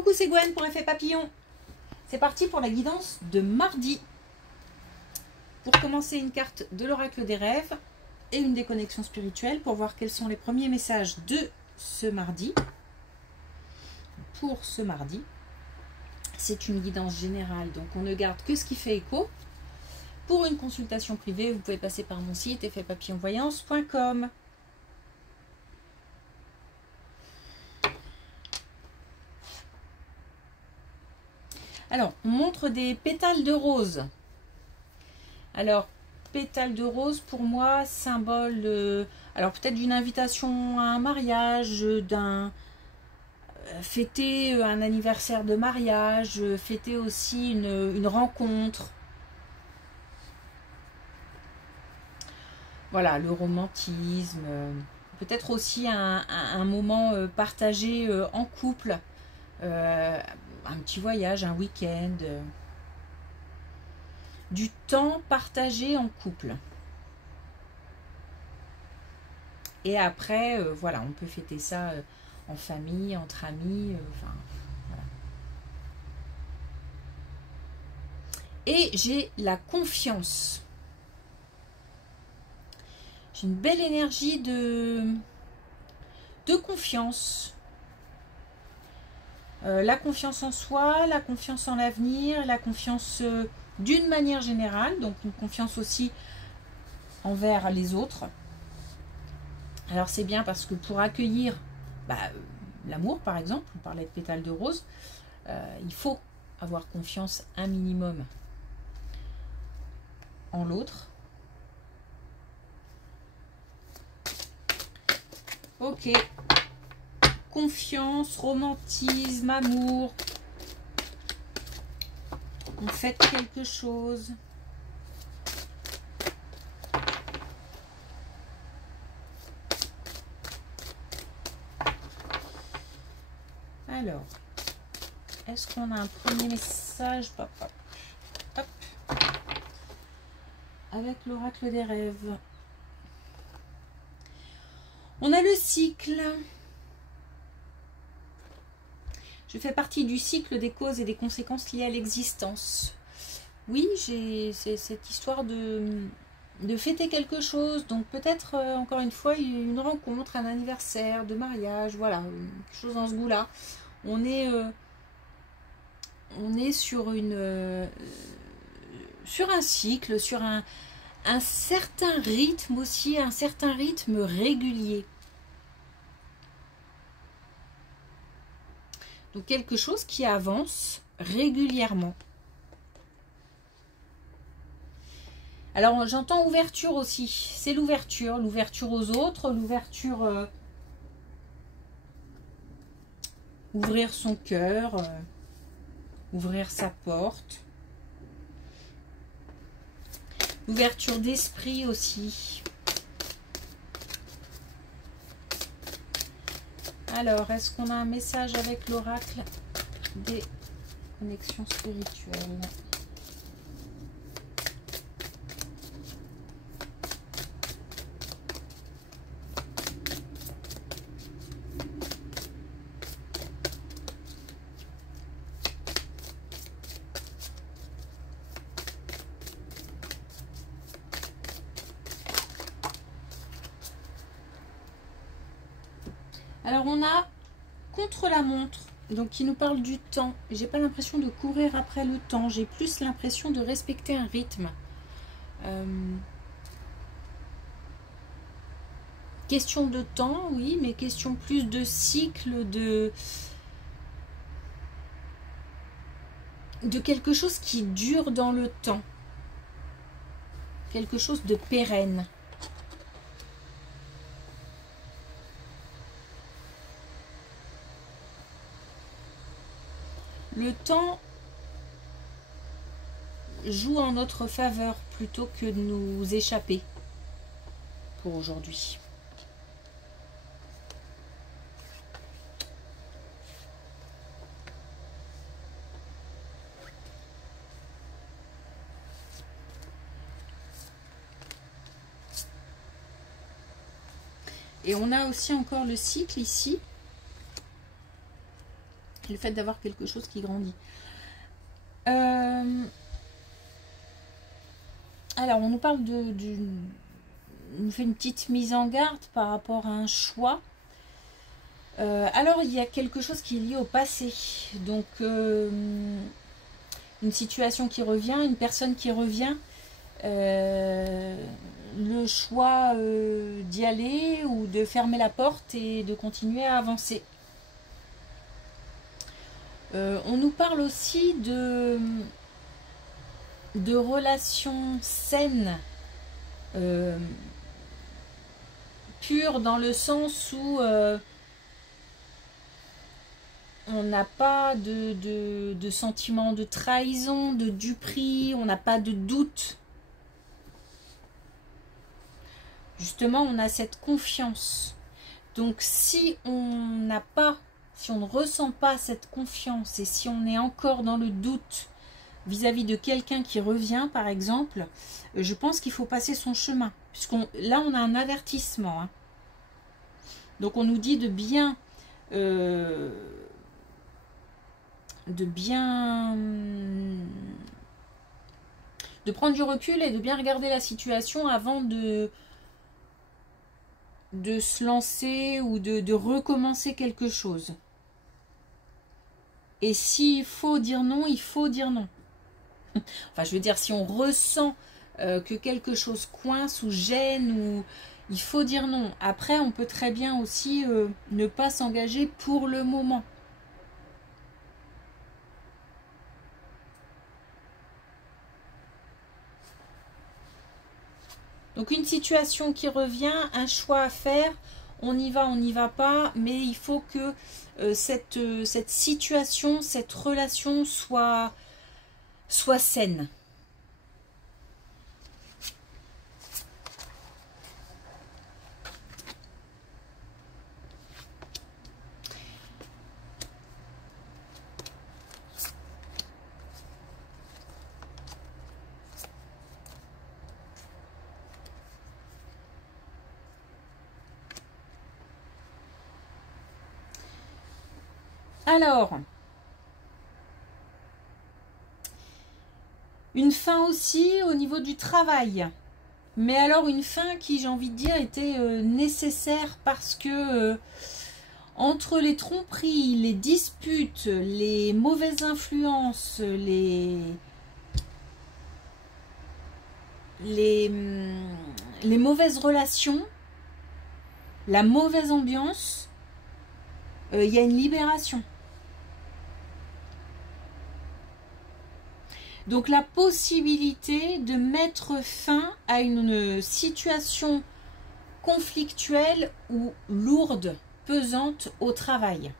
Coucou, c'est Gwen pour Effet Papillon. C'est parti pour la guidance de mardi. Pour commencer, une carte de l'oracle des rêves et une déconnexion spirituelle pour voir quels sont les premiers messages de ce mardi. Pour ce mardi, c'est une guidance générale, donc on ne garde que ce qui fait écho. Pour une consultation privée, vous pouvez passer par mon site effetpapillonvoyance.com. Alors, on montre des pétales de rose. Alors, pétales de rose, pour moi, symbole, alors peut-être d'une invitation à un mariage, d'un fêter un anniversaire de mariage, fêter aussi une rencontre. Voilà, le romantisme, peut-être aussi un moment partagé en couple, un petit voyage, un week-end, du temps partagé en couple. Et après, voilà, on peut fêter ça en famille, entre amis, enfin, voilà. Et j'ai la confiance. J'ai une belle énergie de confiance. La confiance en soi, la confiance en l'avenir, la confiance d'une manière générale, donc une confiance aussi envers les autres. Alors c'est bien parce que pour accueillir l'amour, par exemple, on parlait de pétales de rose, il faut avoir confiance un minimum en l'autre. Ok. Confiance, romantisme, amour. On fête quelque chose. Alors, est-ce qu'on a un premier message? Hop, hop, hop. Avec l'oracle des rêves. On a le cycle. Je fais partie du cycle des causes et des conséquences liées à l'existence. Oui, j'ai cette histoire de fêter quelque chose. Donc peut-être, encore une fois, une rencontre, un anniversaire, de mariage, voilà, quelque chose dans ce goût-là. On est sur sur un cycle, sur un certain rythme aussi, un certain rythme régulier. Donc quelque chose qui avance régulièrement. Alors j'entends ouverture aussi. C'est l'ouverture aux autres, l'ouverture, ouvrir son cœur, ouvrir sa porte. L'ouverture d'esprit aussi. Alors, est-ce qu'on a un message avec l'oracle des connexions spirituelles? Alors on a contre la montre, donc qui nous parle du temps. J'ai pas l'impression de courir après le temps, j'ai plus l'impression de respecter un rythme. Question de temps, oui, mais question plus de cycle, de quelque chose qui dure dans le temps. Quelque chose de pérenne. Le temps joue en notre faveur plutôt que de nous échapper pour aujourd'hui. Et on a aussi encore le cycle ici. le fait d'avoir quelque chose qui grandit. Alors, on nous parle on nous fait une petite mise en garde par rapport à un choix. Alors, il y a quelque chose qui est lié au passé. Donc, une situation qui revient, une personne qui revient. Le choix d'y aller ou de fermer la porte et de continuer à avancer. On nous parle aussi de relations saines, pures dans le sens où on n'a pas de sentiment de trahison, de duperie, on n'a pas de doute. Justement, on a cette confiance. Donc, si on n'a pas, si on ne ressent pas cette confiance et si on est encore dans le doute vis-à-vis de quelqu'un qui revient, par exemple, je pense qu'il faut passer son chemin. Là, on a un avertissement. Hein. Donc, on nous dit de bien prendre du recul et de bien regarder la situation avant de se lancer ou de recommencer quelque chose. Et s'il faut dire non, il faut dire non. Enfin, je veux dire, si on ressent que quelque chose coince ou gêne, ou il faut dire non. Après, on peut très bien aussi ne pas s'engager pour le moment. Donc une situation qui revient, un choix à faire, on y va, on n'y va pas, mais il faut que cette situation, cette relation soit saine. Alors, une fin aussi au niveau du travail. Mais alors une fin qui, j'ai envie de dire, était nécessaire parce que entre les tromperies, les disputes, les mauvaises influences, les mauvaises relations, la mauvaise ambiance, il y a une libération. Donc la possibilité de mettre fin à une situation conflictuelle ou lourde, pesante au travail.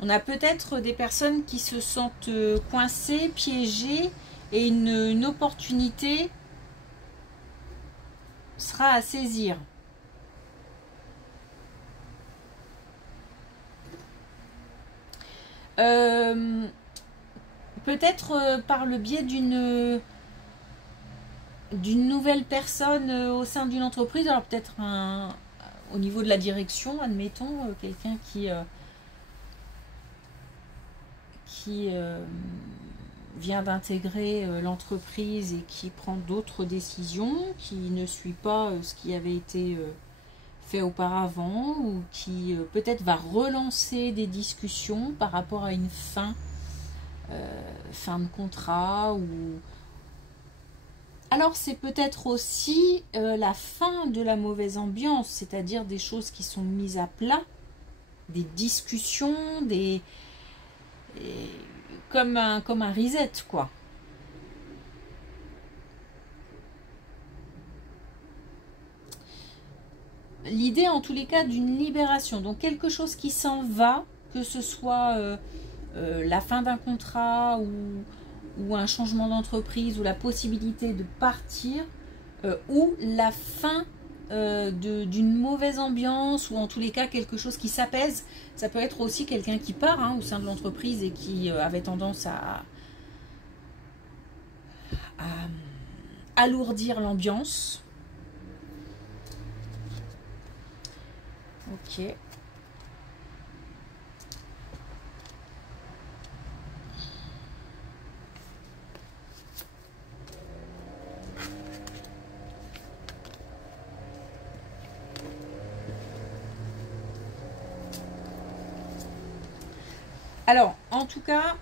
On a peut-être des personnes qui se sentent coincées, piégées, et une opportunité sera à saisir. Peut-être par le biais d'une nouvelle personne au sein d'une entreprise, alors peut-être au niveau de la direction, admettons, quelqu'un qui vient d'intégrer l'entreprise et qui prend d'autres décisions, qui ne suit pas ce qui avait été fait auparavant, ou qui peut-être va relancer des discussions par rapport à une fin de contrat, ou alors c'est peut-être aussi la fin de la mauvaise ambiance, c'est-à-dire des choses qui sont mises à plat, des discussions, comme un reset, quoi. L'idée en tous les cas d'une libération, donc quelque chose qui s'en va, que ce soit la fin d'un contrat ou un changement d'entreprise ou la possibilité de partir, ou la fin d'une mauvaise ambiance, ou en tous les cas quelque chose qui s'apaise. Ça peut être aussi quelqu'un qui part au sein de l'entreprise et qui avait tendance à alourdir l'ambiance. Ok. Alors, en tout cas,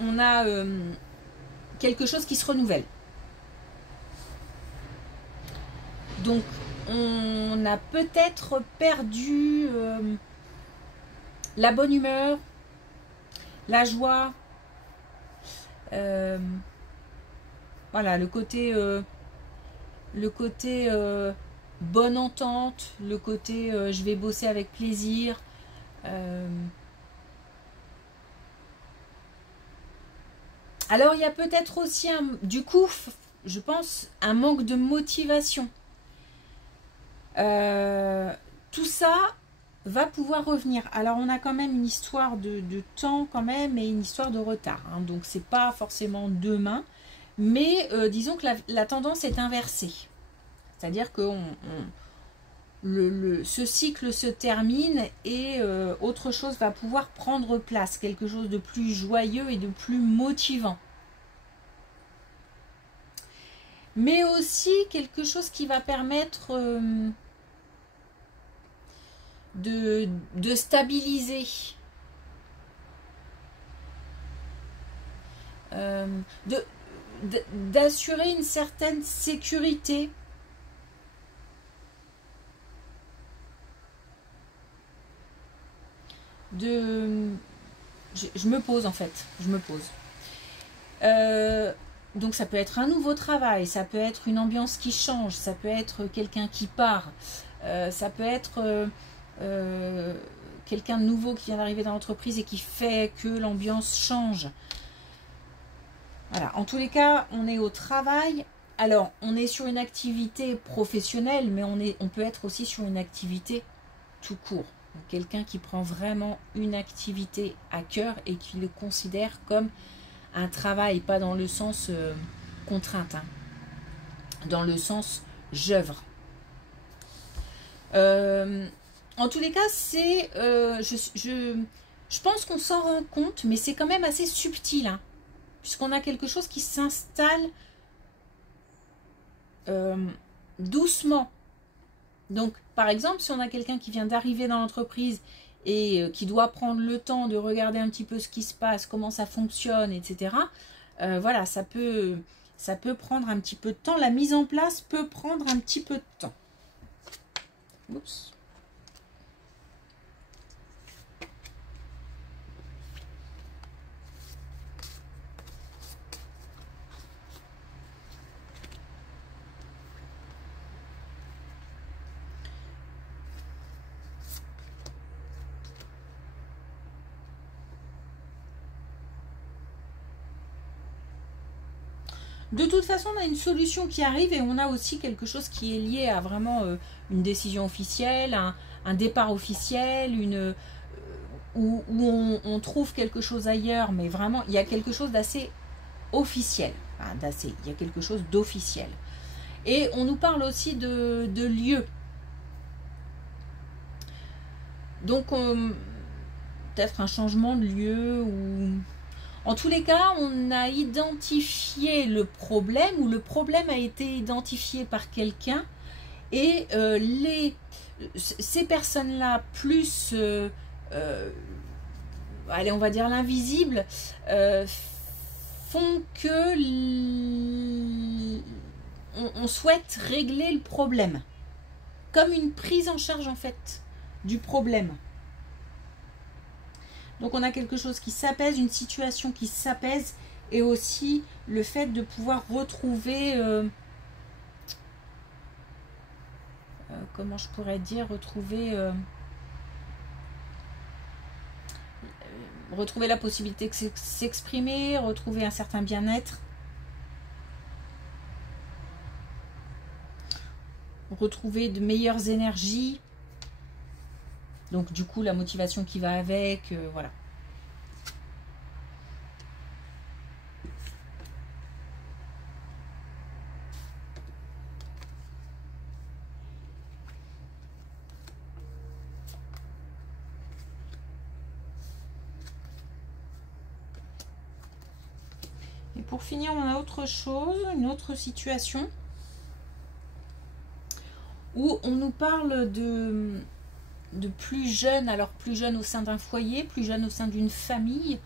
on a quelque chose qui se renouvelle. Donc, on a peut-être perdu la bonne humeur, la joie, voilà, le côté bonne entente, le côté je vais bosser avec plaisir. Alors il y a peut-être aussi du coup, je pense, un manque de motivation. Tout ça va pouvoir revenir. Alors on a quand même une histoire de temps quand même et une histoire de retard. Hein. Donc c'est pas forcément demain, mais disons que la tendance est inversée. C'est-à-dire que ce cycle se termine et autre chose va pouvoir prendre place, quelque chose de plus joyeux et de plus motivant. Mais aussi quelque chose qui va permettre de stabiliser, d'assurer une certaine sécurité. Je me pose en fait, je me pose. Donc ça peut être un nouveau travail, ça peut être une ambiance qui change, ça peut être quelqu'un qui part, ça peut être quelqu'un de nouveau qui vient d'arriver dans l'entreprise et qui fait que l'ambiance change. Voilà, en tous les cas, on est au travail. Alors, on est sur une activité professionnelle, mais on peut être aussi sur une activité tout court. Quelqu'un qui prend vraiment une activité à cœur et qui le considère comme un travail, pas dans le sens contrainte, hein, dans le sens j'œuvre. En tous les cas, c'est, je pense qu'on s'en rend compte, mais c'est quand même assez subtil, hein, puisqu'on a quelque chose qui s'installe doucement. Donc, par exemple, si on a quelqu'un qui vient d'arriver dans l'entreprise et qui doit prendre le temps de regarder un petit peu ce qui se passe, comment ça fonctionne, etc. Voilà, ça peut prendre un petit peu de temps. La mise en place peut prendre un petit peu de temps. Oups. De toute façon, on a une solution qui arrive et on a aussi quelque chose qui est lié à vraiment une décision officielle, un départ officiel, où on trouve quelque chose ailleurs, mais vraiment, il y a quelque chose d'assez officiel. Enfin, il y a quelque chose d'officiel. Et on nous parle aussi de lieu. Donc, peut-être un changement de lieu ou... En tous les cas, on a identifié le problème ou le problème a été identifié par quelqu'un et ces personnes-là plus, allez, on va dire l'invisible, font que on souhaite régler le problème. Comme une prise en charge en fait du problème. Donc on a quelque chose qui s'apaise, une situation qui s'apaise et aussi le fait de pouvoir retrouver, comment je pourrais dire, retrouver la possibilité de s'exprimer, retrouver un certain bien-être, retrouver de meilleures énergies. Donc du coup la motivation qui va avec, voilà. pour finir, on a autre chose, une autre situation où on nous parle de plus jeunes, alors plus jeunes au sein d'un foyer, plus jeunes au sein d'une famille,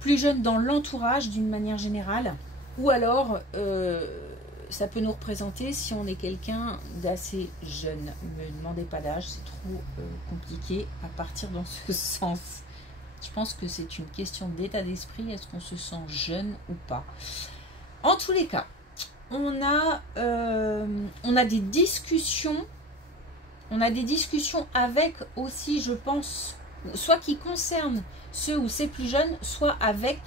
plus jeunes dans l'entourage d'une manière générale, ou alors ça peut nous représenter si on est quelqu'un d'assez jeune. Ne me demandez pas d'âge, c'est trop compliqué à partir dans ce sens. Je pense que c'est une question d'état d'esprit, est-ce qu'on se sent jeune ou pas. En tous les cas, on a des discussions, avec aussi, je pense, soit qui concernent ceux ou ces plus jeunes, soit avec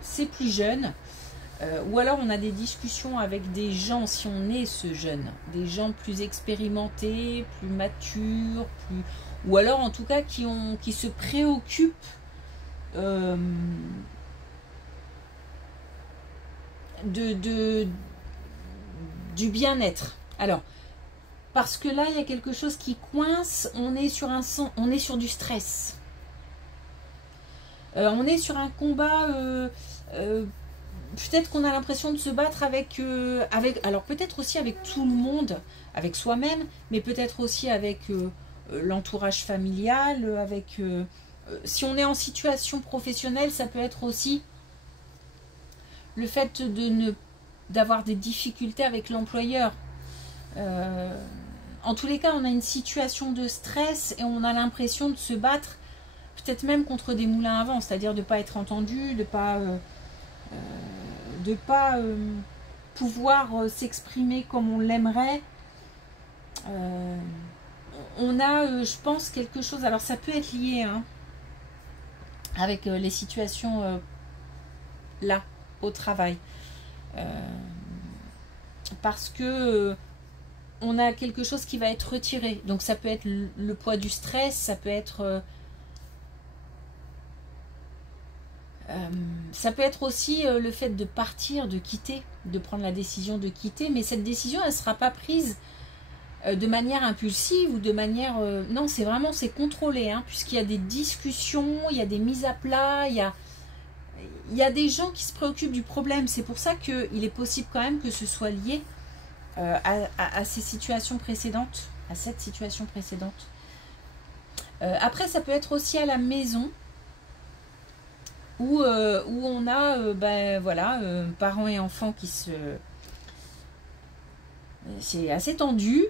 ces plus jeunes, ou alors on a des discussions avec des gens, si on est ce jeune, des gens plus expérimentés, plus matures, ou alors en tout cas qui se préoccupent du bien-être. Alors, parce que là, il y a quelque chose qui coince, on est sur du stress. On est sur un combat, peut-être qu'on a l'impression de se battre avec alors peut-être aussi avec tout le monde, avec soi-même, mais peut-être aussi avec l'entourage familial, si on est en situation professionnelle, ça peut être aussi le fait d'avoir des difficultés avec l'employeur. En tous les cas, on a une situation de stress et on a l'impression de se battre, peut-être même contre des moulins à vent, c'est-à-dire de ne pas être entendu, de ne pas pouvoir s'exprimer comme on l'aimerait. On a, je pense, quelque chose, alors ça peut être lié avec les situations là, au travail. Parce que on a quelque chose qui va être retiré. Donc ça peut être le poids du stress, ça peut être aussi le fait de partir, de quitter, de prendre la décision de quitter, mais cette décision elle ne sera pas prise de manière impulsive ou de manière... non, c'est contrôlé, puisqu'il y a des discussions, il y a des mises à plat, il y a des gens qui se préoccupent du problème. C'est pour ça qu'il est possible quand même que ce soit lié à ces situations précédentes, à cette situation précédente. Après, ça peut être aussi à la maison, où on a parents et enfants qui se... C'est assez tendu.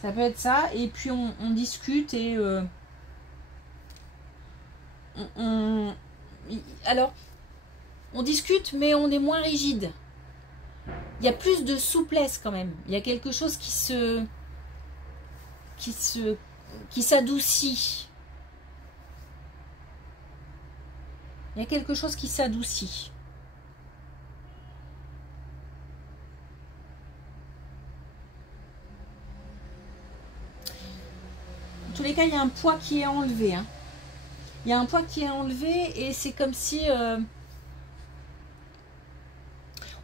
Ça peut être ça. Et puis on discute et... alors, on discute, mais on est moins rigide. Il y a plus de souplesse quand même. Il y a quelque chose qui s'adoucit. Il y a quelque chose qui s'adoucit. En tous les cas, il y a un poids qui est enlevé. Il y a un poids qui est enlevé et c'est comme si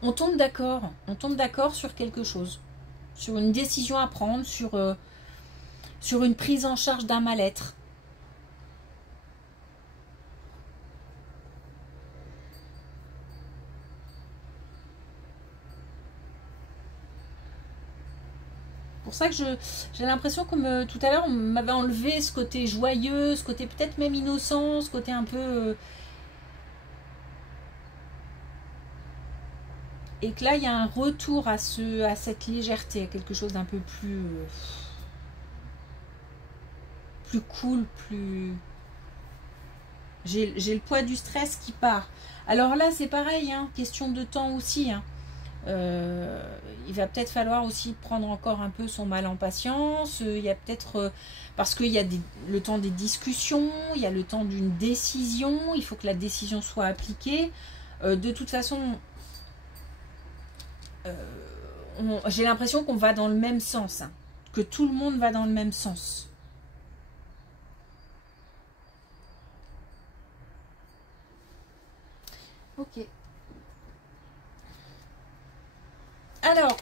on tombe d'accord. On tombe d'accord sur quelque chose. Sur une décision à prendre, sur une prise en charge d'un mal-être. C'est pour ça que j'ai l'impression, comme tout à l'heure, on m'avait enlevé ce côté joyeux, ce côté peut-être même innocent, ce côté un peu... et que là, il y a un retour à cette légèreté, à quelque chose d'un peu plus cool, plus... J'ai le poids du stress qui part. Alors là, c'est pareil, question de temps aussi, il va peut-être falloir aussi prendre encore un peu son mal en patience. Il y a peut-être parce qu'il y a le temps des discussions, il y a le temps d'une décision, il faut que la décision soit appliquée. De toute façon, j'ai l'impression qu'on va dans le même sens, que tout le monde va dans le même sens. Ok. Alors,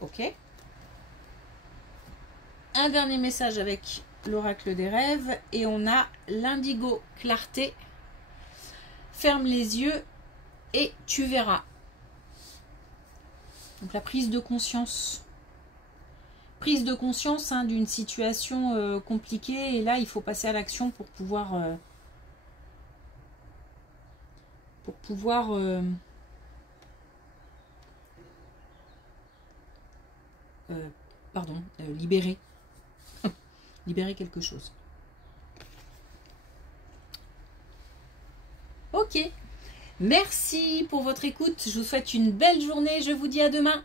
ok. Un dernier message avec l'oracle des rêves et on a l'indigo clarté, ferme les yeux et tu verras. Donc la prise de conscience. Prise de conscience hein, d'une situation compliquée. Et là, il faut passer à l'action pour pouvoir... libérer. Libérer quelque chose. Ok. Merci pour votre écoute. Je vous souhaite une belle journée. Je vous dis à demain.